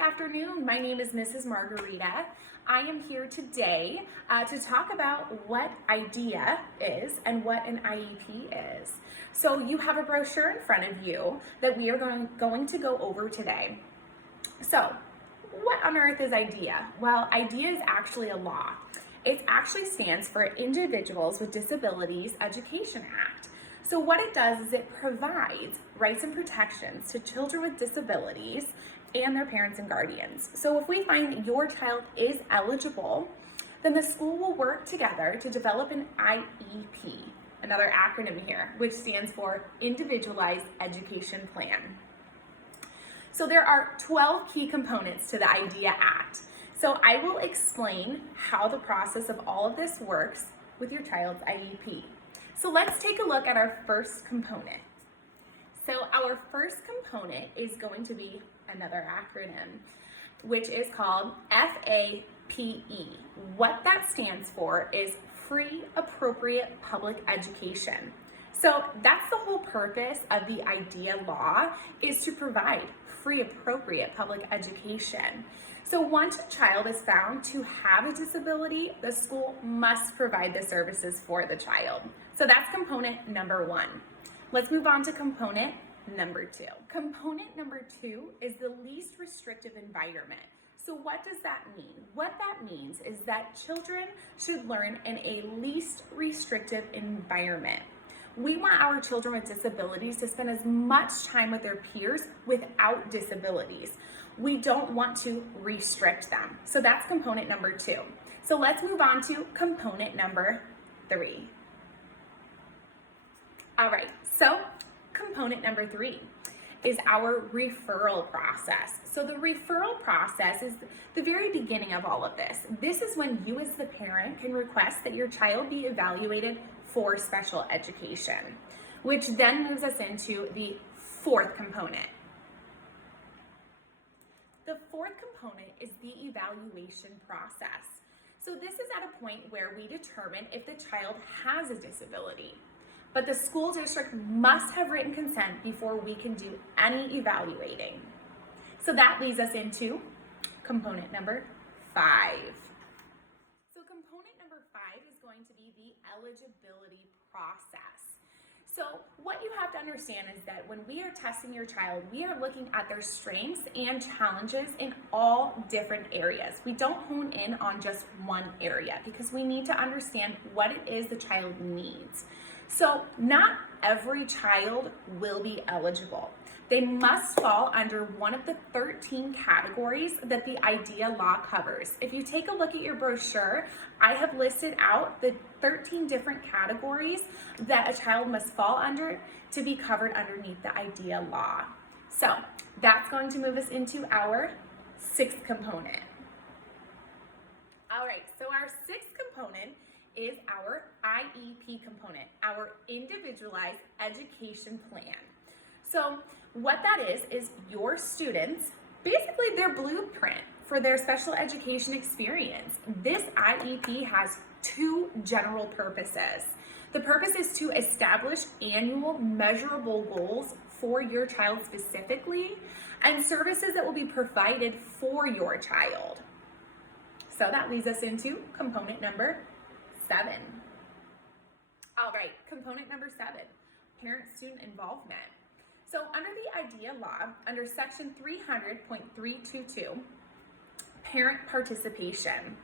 afternoon. My name is Mrs. Margarita. I am here today to talk about what IDEA is and what an IEP is. So you have a brochure in front of you that we are going to go over today. So what on earth is IDEA? Well, IDEA is actually a law. It actually stands for Individuals with Disabilities Education Act. So what it does is it provides rights and protections to children with disabilities and their parents and guardians. So if we find that your child is eligible, then the school will work together to develop an IEP, another acronym here, which stands for Individualized Education Plan. So there are 12 key components to the IDEA Act. So I will explain how the process of all of this works with your child's IEP. So let's take a look at our first component. So our first component is going to be another acronym, which is called FAPE. What that stands for is Free Appropriate Public Education. So that's the whole purpose of the IDEA law, is to provide free appropriate public education. So once a child is found to have a disability, the school must provide the services for the child. So that's component number one. Let's move on to component number two. Component number two is the least restrictive environment. So what does that mean? What that means is that children should learn in a least restrictive environment. We want our children with disabilities to spend as much time with their peers without disabilities. We don't want to restrict them. So that's component number two. So let's move on to component number three. All right, so component number three is our referral process. So the referral process is the very beginning of all of this. This is when you as the parent can request that your child be evaluated for special education, which then moves us into the fourth component. The fourth component is the evaluation process. So this is at a point where we determine if the child has a disability, but the school district must have written consent before we can do any evaluating. So that leads us into component number 5. So component number 5 is going to be the eligibility process. So what you have to understand is that when we are testing your child, we are looking at their strengths and challenges in all different areas. We don't hone in on just one area because we need to understand what it is the child needs. So not every child will be eligible. They must fall under one of the 13 categories that the IDEA law covers. If you take a look at your brochure, I have listed out the 13 different categories that a child must fall under to be covered underneath the IDEA law. So that's going to move us into our sixth component. All right, so our sixth component is our IEP component, our Individualized Education Plan. So what that is your students, basically their blueprint for their special education experience. This IEP has two general purposes. The purpose is to establish annual measurable goals for your child specifically and services that will be provided for your child. So that leads us into component number 7. All right, component number 7, parent-student involvement. So under the IDEA law, under section 300.322, parent participation,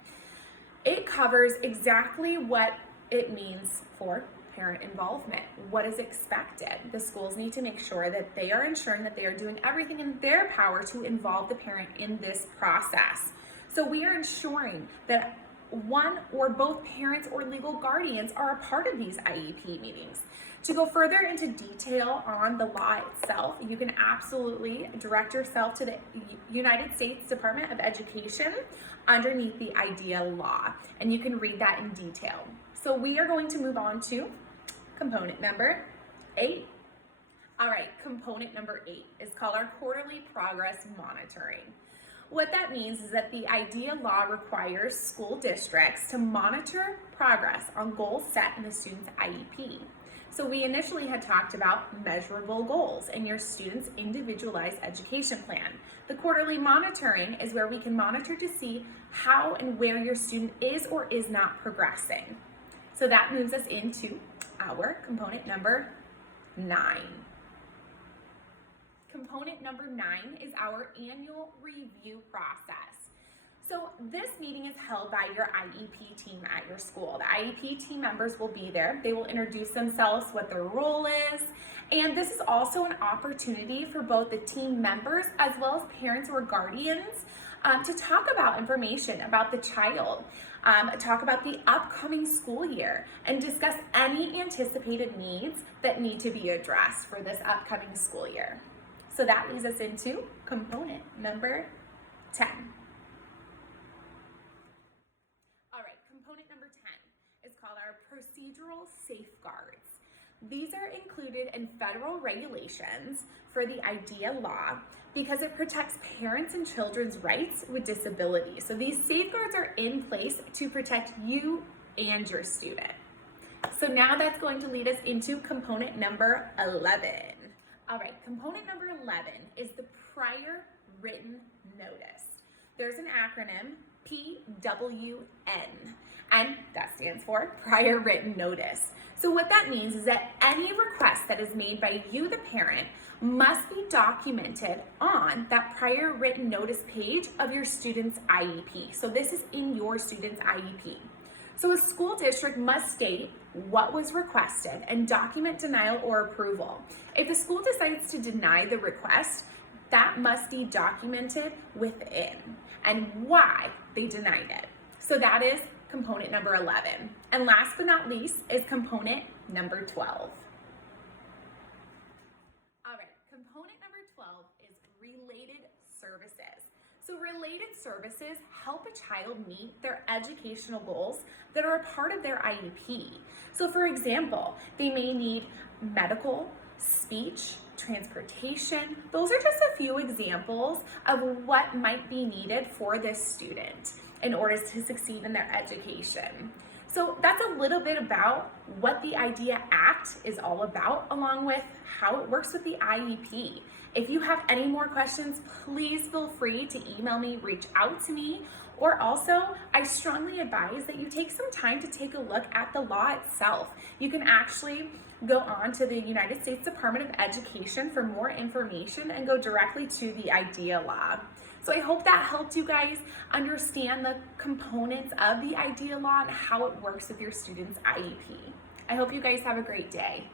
it covers exactly what it means for parent involvement, what is expected. The schools need to make sure that they are ensuring that they are doing everything in their power to involve the parent in this process. So we are ensuring that one or both parents or legal guardians are a part of these IEP meetings. To go further into detail on the law itself, you can absolutely direct yourself to the United States Department of Education underneath the IDEA law, and you can read that in detail. So we are going to move on to component number 8. All right, component number 8 is called our quarterly progress monitoring. What that means is that the IDEA law requires school districts to monitor progress on goals set in the student's IEP. So we initially had talked about measurable goals in your student's individualized education plan. The quarterly monitoring is where we can monitor to see how and where your student is or is not progressing. So that moves us into our component number 9. Component number 9 is our annual review process. So this meeting is held by your IEP team at your school. The IEP team members will be there. They will introduce themselves, what their role is, and this is also an opportunity for both the team members as well as parents or guardians to talk about information about the child, talk about the upcoming school year, and discuss any anticipated needs that need to be addressed for this upcoming school year. So that leads us into component number 10. All right, component number 10 is called our procedural safeguards. These are included in federal regulations for the IDEA law because it protects parents and children's rights with disabilities. So these safeguards are in place to protect you and your student. So now that's going to lead us into component number 11. All right, component number 11 is the prior written notice. There's an acronym, PWN, and that stands for prior written notice. So what that means is that any request that is made by you, the parent, must be documented on that prior written notice page of your student's IEP. So this is in your student's IEP. So a school district must state what was requested and document denial or approval. If the school decides to deny the request, that must be documented within and why they denied it. So that is component number 11. And last but not least is component number 12. All right, component number 12 is related services. So related services help a child meet their educational goals that are a part of their IEP. So for example, they may need medical, speech, transportation. Those are just a few examples of what might be needed for this student in order to succeed in their education. So that's a little bit about what the IDEA Act is all about, along with how it works with the IEP. If you have any more questions, please feel free to email me, reach out to me, or also I strongly advise that you take some time to take a look at the law itself. You can actually go on to the United States Department of Education for more information and go directly to the IDEA law. So I hope that helped you guys understand the components of the IDEA law and how it works with your student's IEP. I hope you guys have a great day.